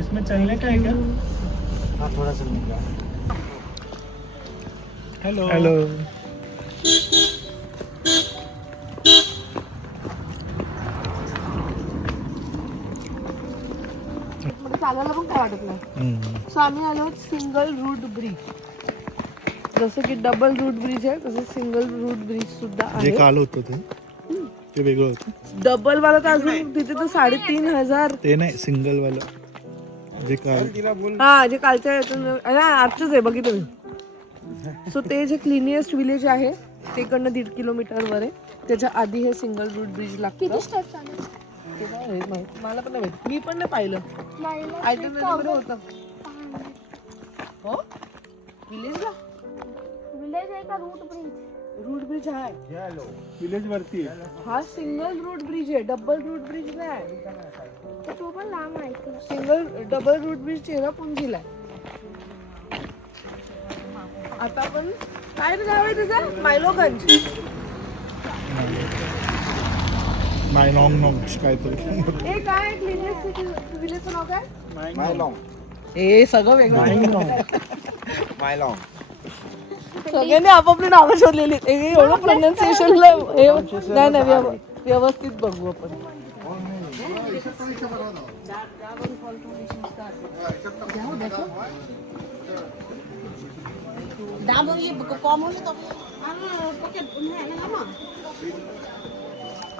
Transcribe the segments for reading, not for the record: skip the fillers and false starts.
इसमें चलने का है क्या? हाँ थोड़ा चलने का। Hello hello. चालायला पण काय वाटत नाही. सो आम्ही आलो सिंगल रूट ब्रिज. जसं की डबल रूट ब्रिज आहे तसं सिंगल रूट ब्रिज सुद्धा जे आहे. काल होतं ते वेगळं होतं. डबल वाला तर अजून तिथे तर 3,500. ते नाही सिंगल वाला जे काल. हा जे कालच्या आजच आहे बघितलं मी. सो ते जे क्लिनिएस्ट विलेज आहे ते कडनं 1.5 किलोमीटरवर आहे. त्याच्या आधी हे सिंगल रूट ब्रिज लागतं. ते नाही माहित. मला पण नाही माहित. मी पण नाही पाहिलं. आयटनरीमध्ये होतं. हो विलेजला विलेज आहे का रूट ब्रिज? रूट ब्रिज आहे. विलेज वरती आहे. हा सिंगल रूट ब्रिज आहे, डबल रूट ब्रिज नाही. तर तो पण लांब आहे इकडं. सिंगल डबल रूट ब्रिज चेरापुंजीला आहे. आता पण काय नाव आहे त्याचं? मायलोगंज. मायनॉंग काहीतरी. हे काय क्लिनिक सिटी विलेजचं नाव काय? मायलॉंग. हे सगळं वेगळं. मायलॉंग. सगळ्यांनी आपापली नावं शोधलेली. एवढं प्रोनाऊन्सिएशनला नाही व्यवस्थित बघू आपण.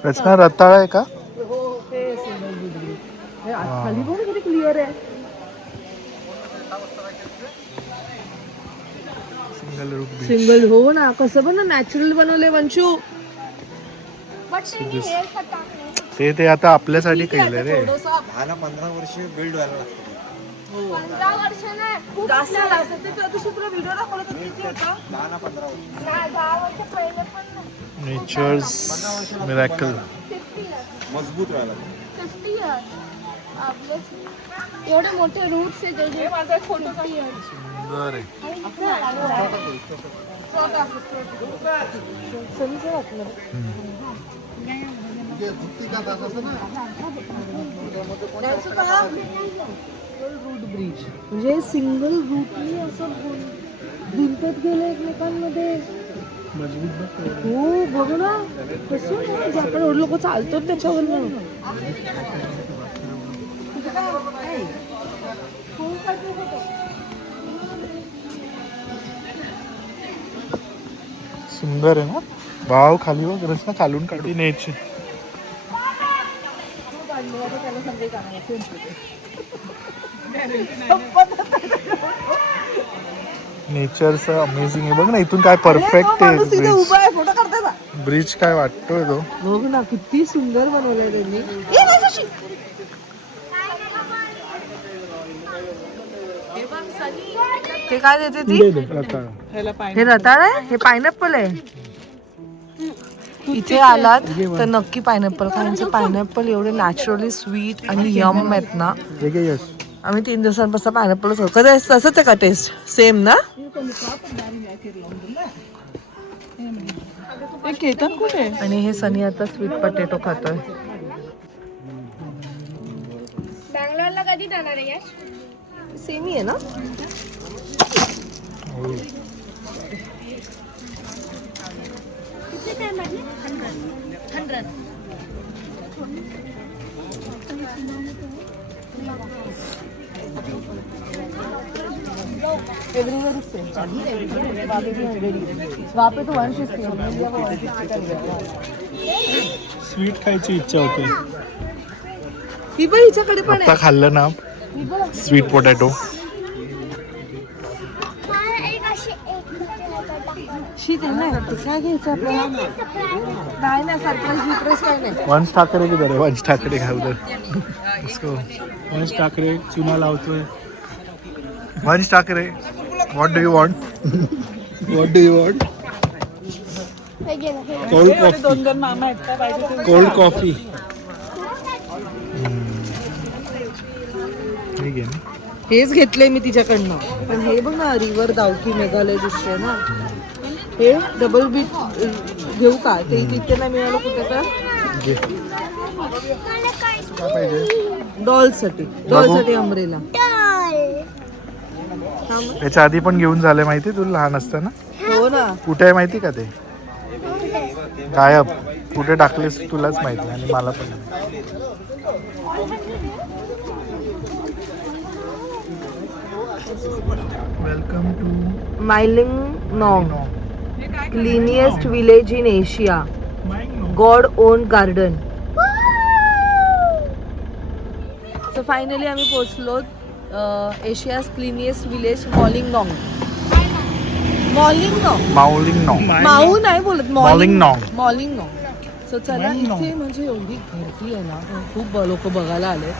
रचना रताळा आहे का? हे सिंगल रूट ब्रिज. हे खाली बघ किती क्लिअर आहे. Single route bridge. सिंगल हो ना, कसं पण नॅचरल बनवले वंशू. बट त्यांनी हेअर कट टाकले. ते आता आपल्यासाठी केलं रे. 10-15 वर्ष बिल्ड व्हायला लागतं. 15 वर्ष नाही. खूप जास्त लागतं. ते त्या दिवशी तुला व्हिडिओ दाखवला होता किती होता? 10-15 वर्ष. नाही 10 वर्ष पहिले पण नाही. Nature's miracle. 50 years. मजबूत व्हायला लागतं. 50 years. Obviously. एवढे मोठे रूट्स आहे त्याचे. माझा फोटो सुंदर आहे. सनीचं वाटलं. रूट ब्रिज म्हणजे सिंगल रूटनी असं गुंतत गेलं एकमेकांमध्ये. हो बघ ना कसं ना, म्हणजे आपण एवढे लोक चालतो त्याच्यावर. सुंदर आहे ना. वाव खाली बघ रचना खालून काढली न्यायची. नेचरचं अमेझिंग आहे बघ ना. इथून काय परफेक्ट आहे ब्रिज. ब्रिज काय वाटतोय तो. बघ ना किती सुंदर बनवलंय त्यांनी. ते काय देते ती? हे रताळ आहे. हे पायनॅपल आहे. इथे आलात तर नक्की पायनॅपल खायचं. पायनॅपल एवढे नॅचरली स्वीट आणि यम आहेत ना. आम्ही 3 दिवसांपासून पायनॅपलच होतो. कधी तसंच आहे का टेस्ट? सेम ना. आणि हे सनी आता स्वीट पोटॅटो खातोय. बँगलोरला कधी जाणार आहे यश? सेमी आहे ना. किती टाइम लागले? 100. Everywhere is same. वहाँ पे तो 150 स्वीट खायची इच्छा होते. ही पण हिच्याकडे पण आता खाल्लं ना स्वीट पोटॅटो. मला एक अशी एक शीत आहे ना. काय घ्यायचं आपल्याला? नाही ना सरप्राईज काय नाही. वंश ठाकरे किधर आहे? वंश ठाकरे काय उधर. इसको वंश ठाकरे चुना लावतोय. वंश Thackeray what do you want? What do you want? हे घे ना. Cold coffee. Cold coffee. ठीक आहे ना. हेच घेतलंय मी तिच्याकडनं. पण हे बघ ना रिव्हर दावकी मेघालय दिसतंय ना. हे डबल बीट घेऊ का? ते तिथे नाही मिळालं कुठे तर. घे. मला काय काय पाहिजे? डॉलसाठी अम्ब्रेला. त्याच्या आधी पण घेऊन झाले माहिती तुला लहान असताना. हो ना. कुठे आहे माहिती का ते? गायब. कुठे टाकलेस तुलाच माहिती आणि मला पण नाही. Welcome to Mawlynnong, cleanest village in Asia, God own garden. So finally आम्ही पोहोचलो एशियाज क्लिनिएस्ट विलेज मॉलिंगनॉंग. माउलिंगनॉंग. माऊ नाही बोलत, मॉलिंगनॉंग. मॉलिंगनॉंग. सो चला, इथे म्हणजे एवढी गर्दी आहे ना, खूप लोक बघायला आले.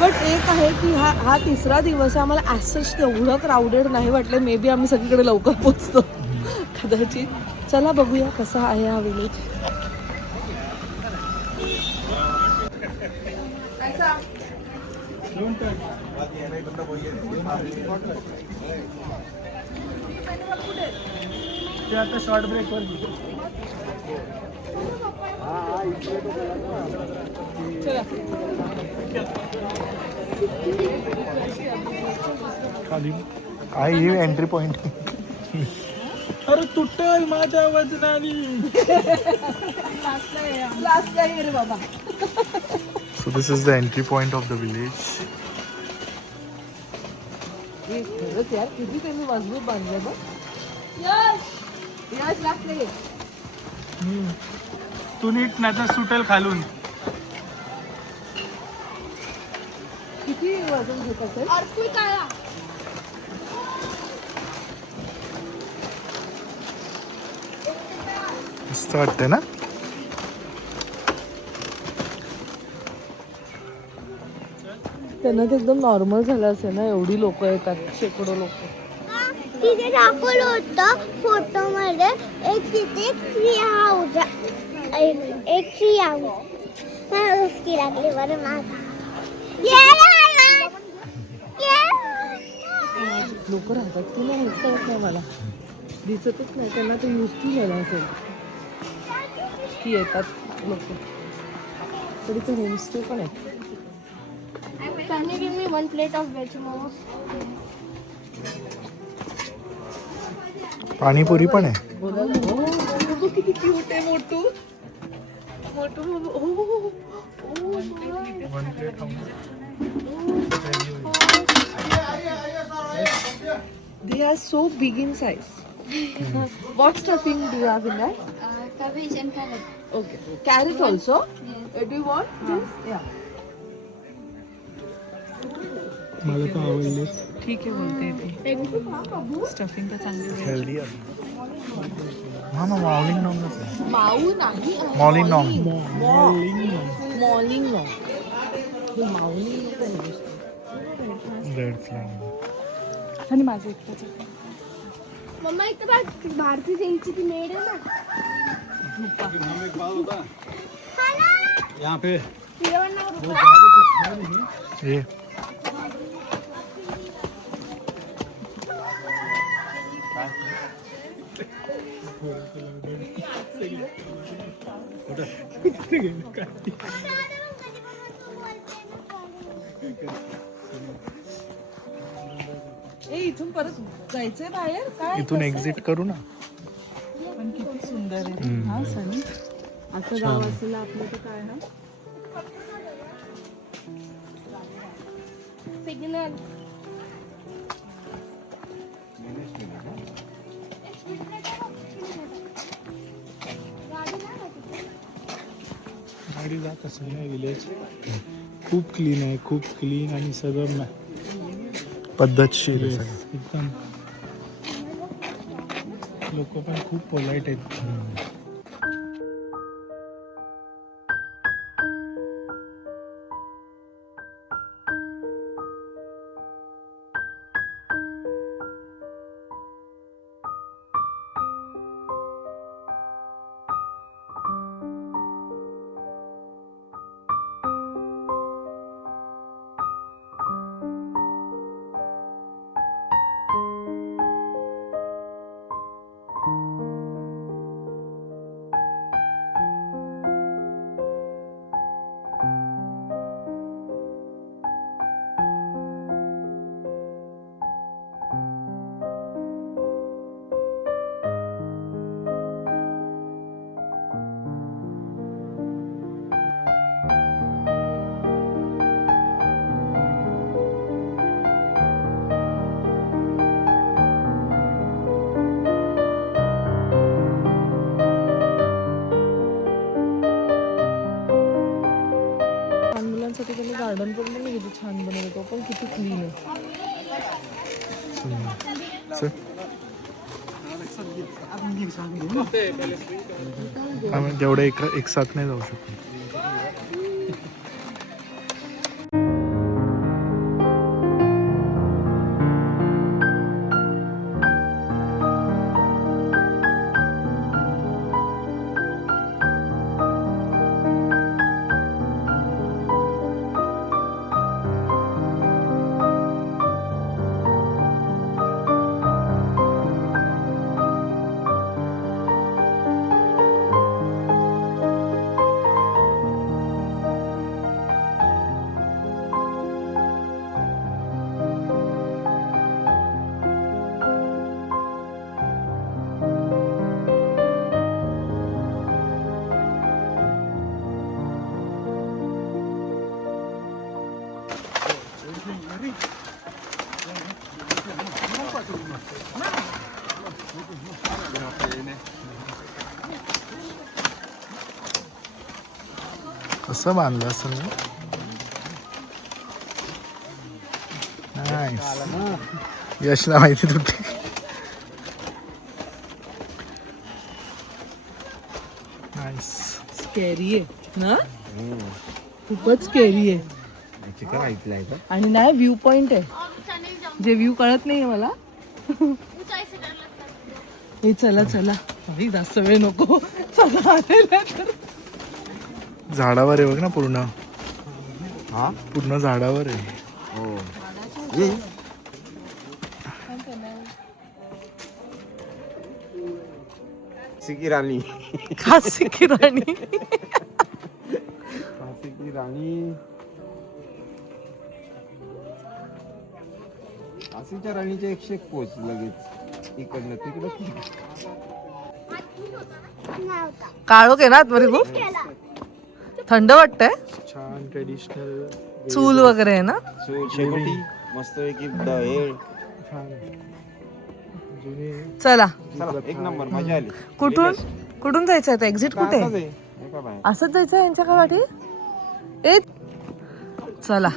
बट एक आहे की हा तिसरा दिवस आहे. आम्हाला ॲसच तेवढं क्राऊडेड नाही वाटलं. मे बी आम्ही सगळीकडे लवकर पोचतो कदाचित. चला बघूया कसा आहे हा विलेज. ते आता शॉर्ट ब्रेक वर गेले. खाली काय ही एंट्री पॉइंट. अरे तुटल माझ्या वजनाने. रे बाबा. So this is the entry point of the village. खरंच यार, किती त्यांनी मजबूत बांधलं बघ. यश लागले. तू नीट नाही तर सुटेल खालून. किती वजन घेत असेल? मस्त वाटते ना. त्यांना ते एकदम नॉर्मल झालं असेल ना, एवढी लोक येतात, शेकडो लोक. तिथे दाखवलं होतं फोटो मध्ये एक तिथे ट्री हाऊस, एक ट्री हाऊस. मला उसकी लागली बरं माझा. लोक राहतात की नाही हेच कळत नाही मला. दिसतच नाही. त्यांना ते युजफुल झालं असेल की येतात लोक. तरी ते होमस्टे पण आहे. Can you give me one plate of veg momos? Panipuri पण आहे. बोला ना. हो, किती क्यूट आहे मोटू. They are so big in size. What stuffing do you have in that? Cabbage and carrot. Okay. Carrot also? Yes. Do you want this? Yeah. मला तर आवडले. ठीक आहे बोलते ती. स्टफिंग तर चांगली. हेल्दी आहे. हा ना, मॉलिंगनॉंगच आहे. माऊ नाही. मॉलिंगनॉंग. मॉर्निंग माऊलिंग. Red flag. आणि माझं एकटाच. मम्मा इथं बघ, भारती सिंगची ती मेड आहे ना. यहाँ पे ये इथून परत जायचंय बाहेर काय? इथून एक्झिट करू ना. पण किती सुंदर आहे हा सनी. असं गाव असेल आपलं तर काय ना. सिग्नल. गाडी जात असेल ना. विलेज खूप क्लीन आहे, खूप क्लीन आणि सगळं पद्धतशीर आहे सगळं. एकदम. लोक पण खूप पोलाइट आहेत. गार्डन पण बघ किती छान बनवलं, तो पण किती क्लीन आहे. चल. आम्ही तेवढं एक साथ नाही जाऊ शकतो. असं बांधलं असं नाईस. यशला माहिती तुटली. नाईस. स्कॅरी आहे ना, खूपच स्कॅरी आहे. चिकन ऐकलंय का? आणि नाही व्ह्यू पॉइंट आहे, जे व्ह्यू कळत नाहीये मला. हे चला चला, काही जास्त वेळ नको. चला आलेला तर. झाडावर आहे बघ ना पूर्ण, हा पूर्ण झाडावर आहे. हो ये. सिकी राणी. खासी की राणी. सिकी राणी. काशीच्या राणीच्या 101 पोच लगेच इकडनं तिकडं. काळोख आहे ना आतमध्ये खूप, थंड वाटतंय. छान ट्रेडिशनल चूल वगैरे आहे ना. शेकोटी मस्त पैकी दहेळ. जुने चला चला एक नंबर, मजा आली. कुठून जायचं आहे? एक्झिट कुठे असंच आहे? आहे. हे का बाहेर? असंच जायचं आहे यांच्या का वाटे? ए चला.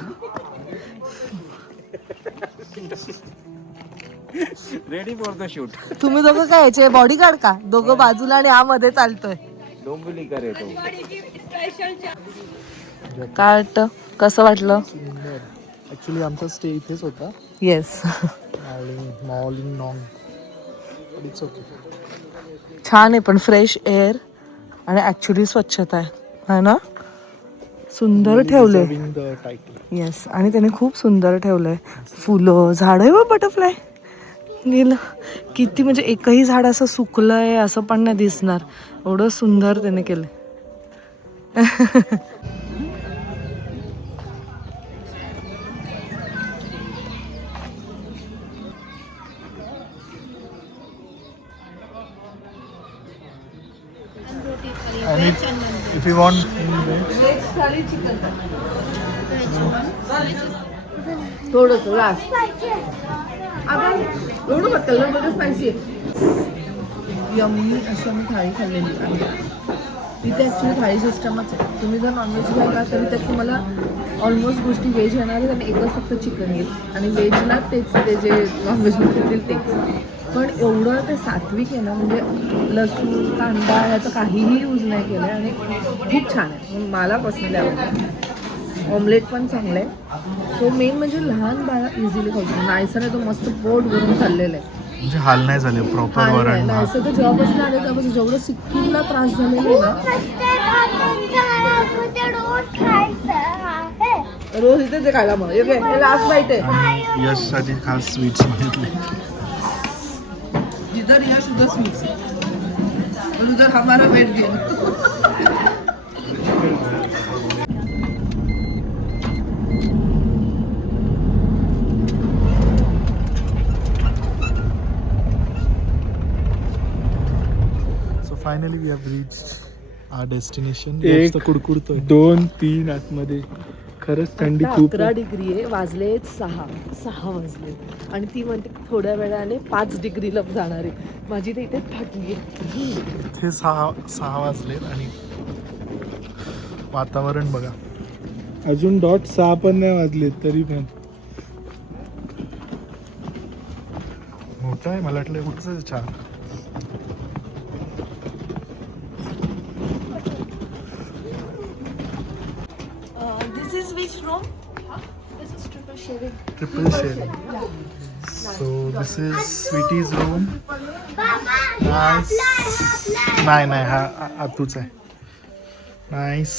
Ready for the shoot. तुम्ही दोघं काय याचे बॉडीगार्ड का? दोघं बाजूला आणि आमध्ये चालतोय. डोंबिवली कर येतो. काय वाटतं, कसं वाटलं? सुंदर. ऍक्च्युली आमचा स्टे इथेच होता, yes. Mawlynnong. It's okay. छान आहे पण फ्रेश एअर आणि ऍक्च्युली स्वच्छता आहे, है ना. सुंदर ठेवले. येस, आणि त्याने खूप सुंदर ठेवलंय. फुलं, झाड आहे व बटरफ्लाय गेलं. किती म्हणजे एकही झाड असं सुकलंय असं पण नाही दिसणार, एवढं सुंदर त्याने केलंय. And if you want थोडंसं लास्ट एवढं बघताल ना, बरं स्पायसी आहे. यम्मी अशी आम्ही थाळी खाल्लेली आहे. तिथे ॲक्च्युली थाळी सिस्टमच आहे. तुम्ही जर नॉनव्हेज खायला तरी त्यात तुम्हाला ऑलमोस्ट गोष्टी व्हेज येणार आहेत आणि एकच फक्त चिकन येईल, आणि व्हेजला तेच ते जे नॉनव्हेजमध्ये येतील ते. पण एवढं ते सात्विक आहे ना, म्हणजे लसूण कांदा ह्याचं काहीही यूज नाही केलं आहे आणि खूप छान आहे. मला पर्सनली आवडतं. ऑमलेट पण चांगलं आहे. सो मेन म्हणजे लहान बाळा इझिली खाऊ शकतो. नाहीसं नाही, तो मस्त पोट भरून खाल्लेलं आहे. म्हणजे हाल नाही झाले, प्रॉपर वरण भात. नाहीसं तर जेव्हापासून आले तेव्हापासून जेवढं सिक्कीमला त्रास झालेला आहे ना, रोज इथे ते खायला. मग लास्ट बाईट आहे. यशसाठी खास स्वीट्स मागितले. जिधर यश उधर स्वीट्स और उधर हमारा weight gain. So finally we have reached our destination. एक कुडकुडतोय. 2-3 आतमध्ये. खरंच थंडी खूप 11 डिग्री आहे. वाजले 6 वाजले आणि ती म्हणते थोड्या वेळाने 5 डिग्रीला जाणार आहे. माझी तर इथे फाटली आहे. इथे 6 वाजले आणि वातावरण बघा. अजून डॉट 6 पण नाही वाजले तरी पण. मोठं आहे, मला वाटलं कुठचं छान. This is which room? This is triple sharing. Triple sharing. So this is Sweety's room. Nice. नाही नाही, हा आतूच आहे. नाईस.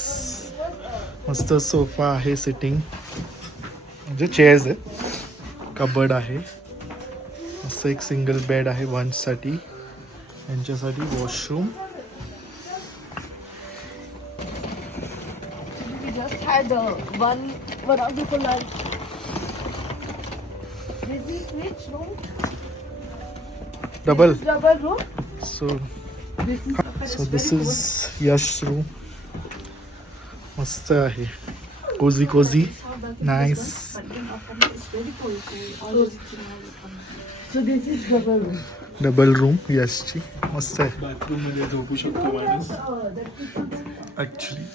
मस्त सोफा आहे, सिटिंग म्हणजे चेअर्स आहेत. कबर्ड आहे. मस्त एक सिंगल बेड आहे वंशसाठी. यांच्यासाठी washroom. We just had one hour before lunch. This is which room? Double. Double room. So this is Yash room. मस्त आहे, cozy cozy. Nice. So this is double room. Double room यशची. मस्त आहे bathroom मध्ये झोपू शकतो माणूस. Actually.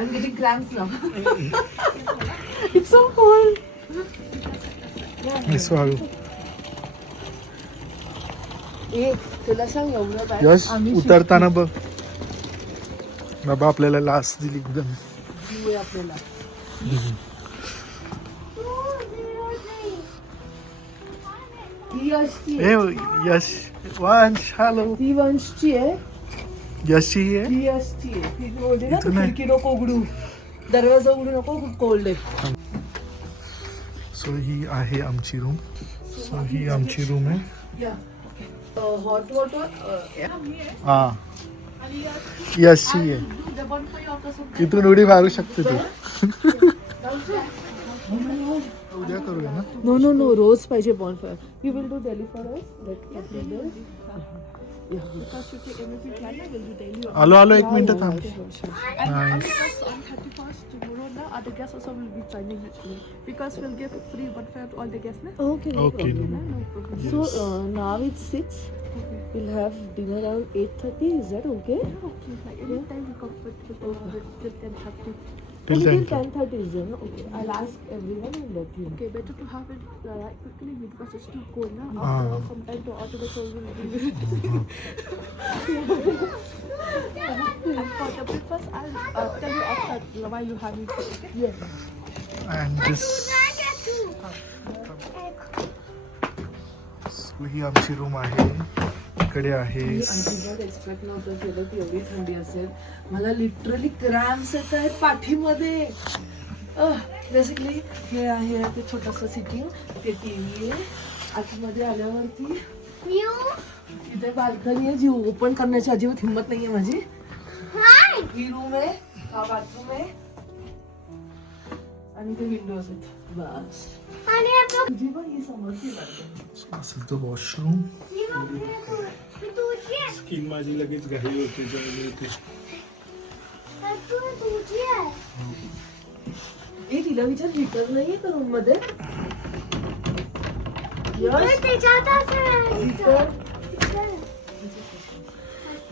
I'm getting cramps now. It's so cold. मिसो हळू. ए तुला सांग एवढं बॅग यश आम्ही उतरताना बघ, बाबा आपल्याला लास्ट दिली एकदम. शिकलोय आपल्याला. ही यशची आहे. ए यश, वंश हॅलो. ती वंशची आहे. यशची ही आहे. ही यशची आहे. ती बोलली ना तू इथून आहे. खिडकी नको उघडू, दरवाजा उघडू नको, खूप कोल्ड आहे. सो ही आहे आमची रूम. सो ही आमची रूम आहे. हॉट वॉटर हा, यशची आहे. इथून उडी मारू शकते तू. उद्या करूया ना. नो नो नो, रोज पाहिजे bonfire. We will do daily for us. आलो आलो, एक मिनिट थांब. And because on 31st tomorrow, now other guests also will be joining with me because we'll give free bonfire to all the guests. Na? Okay, no Okay. problem. No problem. So now it's 6. We'll have dinner around 8:30. Is that okay? Okay, like anytime we comfortable till 10:30. Till Okay, 10. 10:30 is there. No? Okay, I'll ask everyone and let you know. Okay, better to have it right quickly because it's too cold now. Ah. After some time the Orthodox will be And for the breakfast, I'll tell you after why you have it. Yes. And this. So ही आमची room आहे. इकडे आहे. अजिबात expect नव्हतं केलं की एवढी थंडी असेल. मला लिटरली क्रॅम्प्स येत आहेत पाठीमध्ये. बेसिकली हे आहे ते छोटंसं सिटिंग, ते टीव्ही आहे. आतमध्ये आल्यावरती इथे बाल्कनी आहे जी ओपन करण्याची अजिबात हिंमत नाहीये माझी. ही रूम आहे, हा बाथरूम आहे आणि ते विंडोज आहेत. बस तुझी पण ही समजती लागते. So this is the washroom. Skin माझी लगेच घाई होते जळली होते. हे तिला विचार हीटर नाहीये का रूम मध्ये?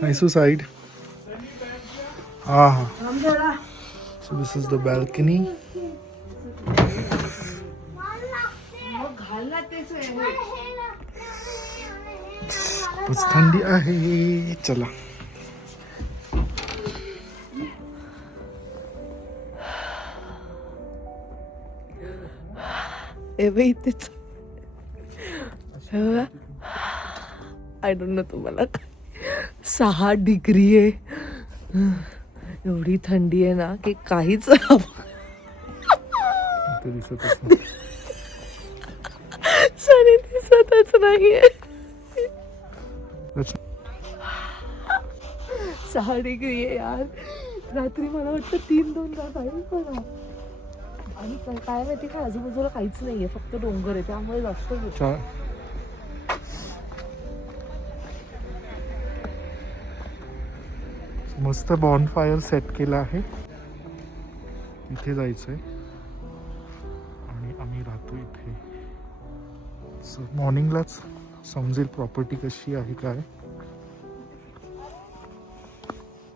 Nice side. Ah. थांब जरा. So this is the balcony. मग घाल ना तेच आहे. खूपच थंडी आहे. चला. एवे इथेच आय डोंट नो तुम्हाला 6 डिग्री आहे. एवढी थंडी आहे ना की काहीच ते दिसतच नाही. सनी दिसतच नाहीये. 6 डिग्री आहे यार. रात्री मला वाटतं 3-2 तास आहे पण. आणि काय माहिती काय, आजूबाजूला काहीच नाहीये, फक्त डोंगर आहे, त्यामुळे जास्त चा- मस्त बॉनफायर सेट केला आहे. इथे जायचंय आणि आम्ही राहतो इथे. सो मॉर्निंगलाच समजेल प्रॉपर्टी कशी आहे काय.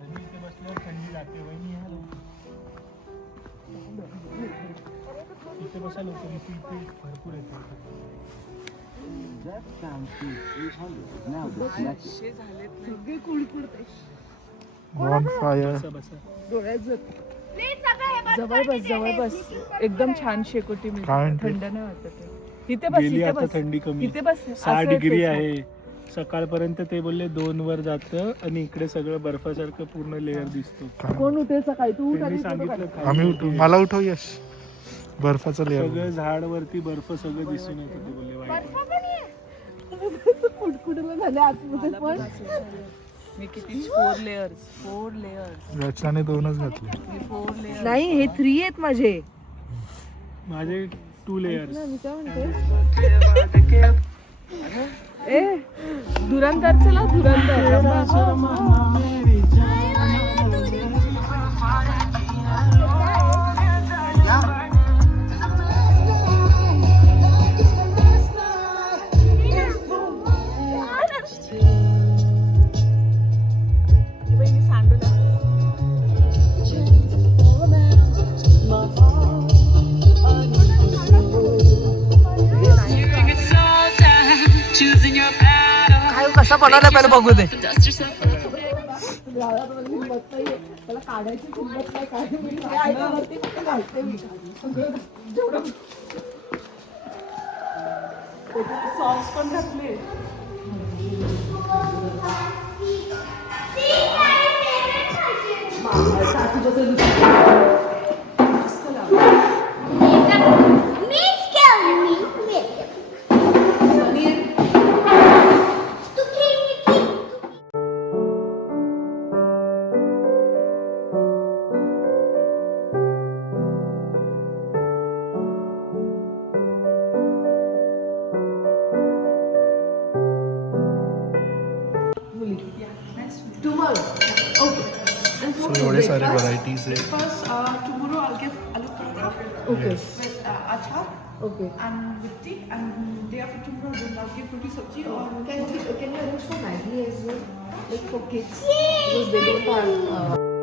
थंडी इथे बसल्यावर थंडी जाते वहिनी. इथे बसा लोक इथे भरपूर येतात. Bonfire. बसा बसा. जवळ बस एकदम छान शेकोटी मिळते. काय म्हणते? थंड नाही वाटत आहे. इथे बस गेली इथे आता बस थंडी कमी. इथे बस 6 असं डिग्री येतं. आहे. सकाळपर्यंत ते बोलले 2 वर जातं आणि इकडे सगळं बर्फासारखं पूर्ण लेअर दिसतो. कोण उठेल सकाळी तू उठ त्यांनी आणि फोटो काढ. सांगितलं आम्ही उठू, मला उठव यश. बर्फाचं लेअर. सगळं झाडवरती बर्फ सगळं दिसून येतं ते बोलले वाईट. कुठकुठलं झाले आतमध्ये पण मी किती 4 लेयर्स रचनाने 2च घातले. मी 4 लेयर्स नाही हे 3 आहेत माझे. माझे 2 लेयर्स. मी काय म्हणते ए धुरंधर चला धुरंधर. काय कसा बनवला पहिलं बघू दे. त्याला काढायची किंमत नाही काय मी आईवरती फक्त घालते मी सॉक्स पण घातले. एवढे सारे व्हरायटीज आहेत. First, tomorrow I'll give aloo paratha okay with achar okay. and with tea, and day after tomorrow then I'll give roti sabji or Can you arrange for Maggie as well, like for kids because they don't have